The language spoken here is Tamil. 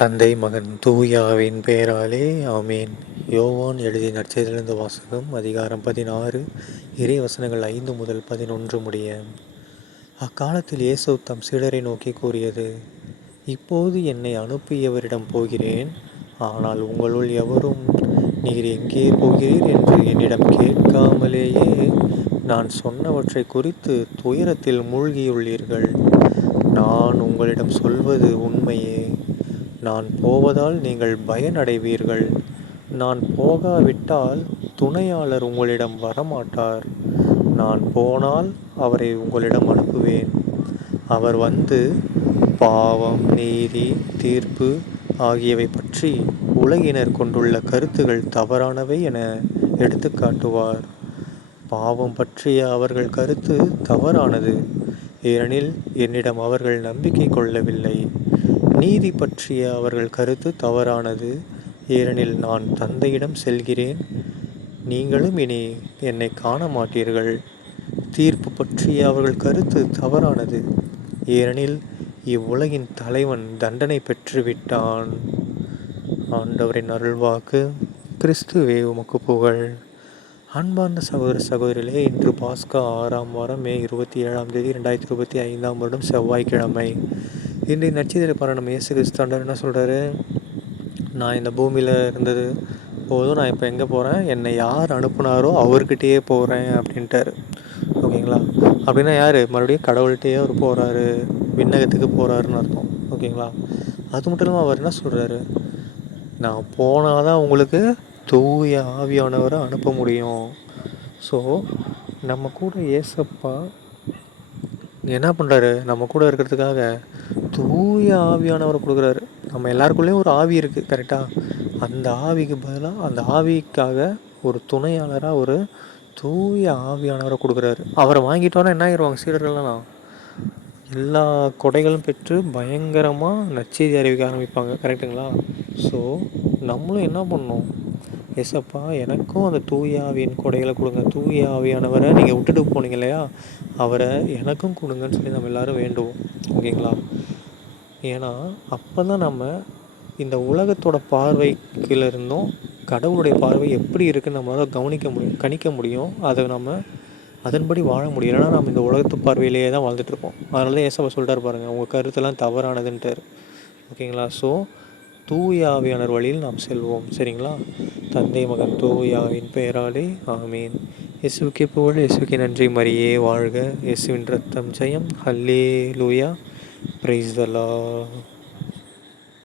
தந்தை மகன் தூய ஆவியின் பெயராலே ஆமேன். யோவான் எழுதிய நற்செய்தியிலிருந்து வாசகம். அதிகாரம் 16, இறை வசனங்கள் 5 முதல் 11 முடிய. அக்காலத்தில் இயேசு தம் சீடரை நோக்கி கூறியது: இப்போது என்னை அனுப்பியவரிடம் போகிறேன். ஆனால் உங்களுள் எவரும் நீர் எங்கே போகிறீர் என்று என்னிடம் கேட்காமலேயே நான் சொன்னவற்றை குறித்து துயரத்தில் மூழ்கியுள்ளீர்கள். நான் உங்களிடம் சொல்வது உண்மையே. நான் போவதால் நீங்கள் பயனடைவீர்கள். நான் போகாவிட்டால் துணையாளர் உங்களிடம் வரமாட்டார். நான் போனால் அவரை உங்களிடம் அனுப்புவேன். அவர் வந்து பாவம், நீதி, தீர்ப்பு ஆகியவை பற்றி உலகினர் கொண்டுள்ள கருத்துகள் தவறானவை என எடுத்துக்காட்டுவார். பாவம் பற்றிய அவர்கள் கருத்து தவறானது, ஏனெனில் என்னிடம் அவர்கள் நம்பிக்கை கொள்ளவில்லை. நீதி பற்றிய அவர்கள் கருத்து தவறானது, ஏனெனில் நான் தந்தையிடம் செல்கிறேன், நீங்களும் இனி என்னை காண மாட்டீர்கள். தீர்ப்பு பற்றிய அவர்கள் கருத்து தவறானது, ஏனெனில் இவ்வுலகின் தலைவன் தண்டனை பெற்றுவிட்டான். ஆண்டவரின் அருள்வாக்கு. கிறிஸ்துவே உமக்கு புகழ். அன்பார்ந்த சகோதர சகோதரிகளே, இன்று பாஸ்கா 6ஆம் வாரம் மே 27ஆம் தேதி 2025ஆம் வருடம் செவ்வாய்க்கிழமை. இன்றைய நற்செய்தியில் பாருங்கள், நம்ம இயேசு கிறிஸ்து ஆண்டவர் என்ன சொல்கிறாரு? நான் இந்த பூமியில் இருந்தது போதும், நான் இப்போ எங்கே போகிறேன், என்னை யார் அனுப்புனாரோ அவர்கிட்டயே போகிறேன் அப்படின்ட்டார். ஓகேங்களா? அப்படின்னா யார்? மறுபடியும் கடவுள்கிட்டயே அவர் போகிறாரு, விண்ணகத்துக்கு போகிறாருன்னு அர்த்தம். ஓகேங்களா? அது மட்டும் இல்லாமல் அவர் என்ன சொல்கிறாரு? நான் போனால் தான் உங்களுக்கு தூய ஆவியானவரை அனுப்ப முடியும். ஸோ நம்ம கூட ஏசப்பா என்ன பண்ணுறாரு? நம்ம கூட இருக்கிறதுக்காக தூய ஆவியானவரை கொடுக்குறாரு. நம்ம எல்லாருக்குள்ளேயும் ஒரு ஆவி இருக்குது, கரெக்டாக? அந்த ஆவிக்கு பதிலாக, அந்த ஆவிக்காக ஒரு துணையாளராக ஒரு தூய ஆவியானவரை கொடுக்குறாரு. அவரை வாங்கிட்டோன்னா என்ன ஆகிடுவாங்க சீடர்கள்லாம்? எல்லா கொடைகளும் பெற்று பயங்கரமாக நற்செய்தி அறிவிக்க ஆரம்பிப்பாங்க, கரெக்டுங்களா? ஸோ நம்மளும் என்ன பண்ணணும்? ஏசப்பா எனக்கும் அந்த தூய ஆவியின் கொடைகளை கொடுங்க, தூய ஆவியானவரை நீங்கள் விட்டுட்டு போனீங்க இல்லையா, அவரை எனக்கும் கொடுங்கன்னு சொல்லி நம்ம எல்லோரும் வேண்டுவோம். ஓகேங்களா? ஏன்னா அப்போ தான் நம்ம இந்த உலகத்தோட பார்வைக்கிலிருந்தும் கடவுளுடைய பார்வை எப்படி இருக்குன்னு நம்மளால் கவனிக்க முடியும், கணிக்க முடியும். அதை நம்ம அதன்படி வாழ முடியும். ஏன்னா நம்ம இந்த உலகத்து பார்வையிலேயே தான் வாழ்ந்துட்டுருப்போம். அதனால தான் ஏசப்பா சொல்லிட்டார் பாருங்கள், உங்கள் கருத்தெல்லாம் தவறானதுன்ட்டார். ஓகேங்களா? ஸோ தூய ஆவியானவர் வழியில் நாம் செல்வோம். சரிங்களா? தந்தை மகன் தூய ஆவியின் பெயராலே ஆமீன். இயேசுவுக்கே புகழ், இயேசுவுக்கே நன்றி. மரியே வாழ்க. இயேசுவின் ரத்தம் ஜெயம். ஹல்லேலூயா. Praise the Lord.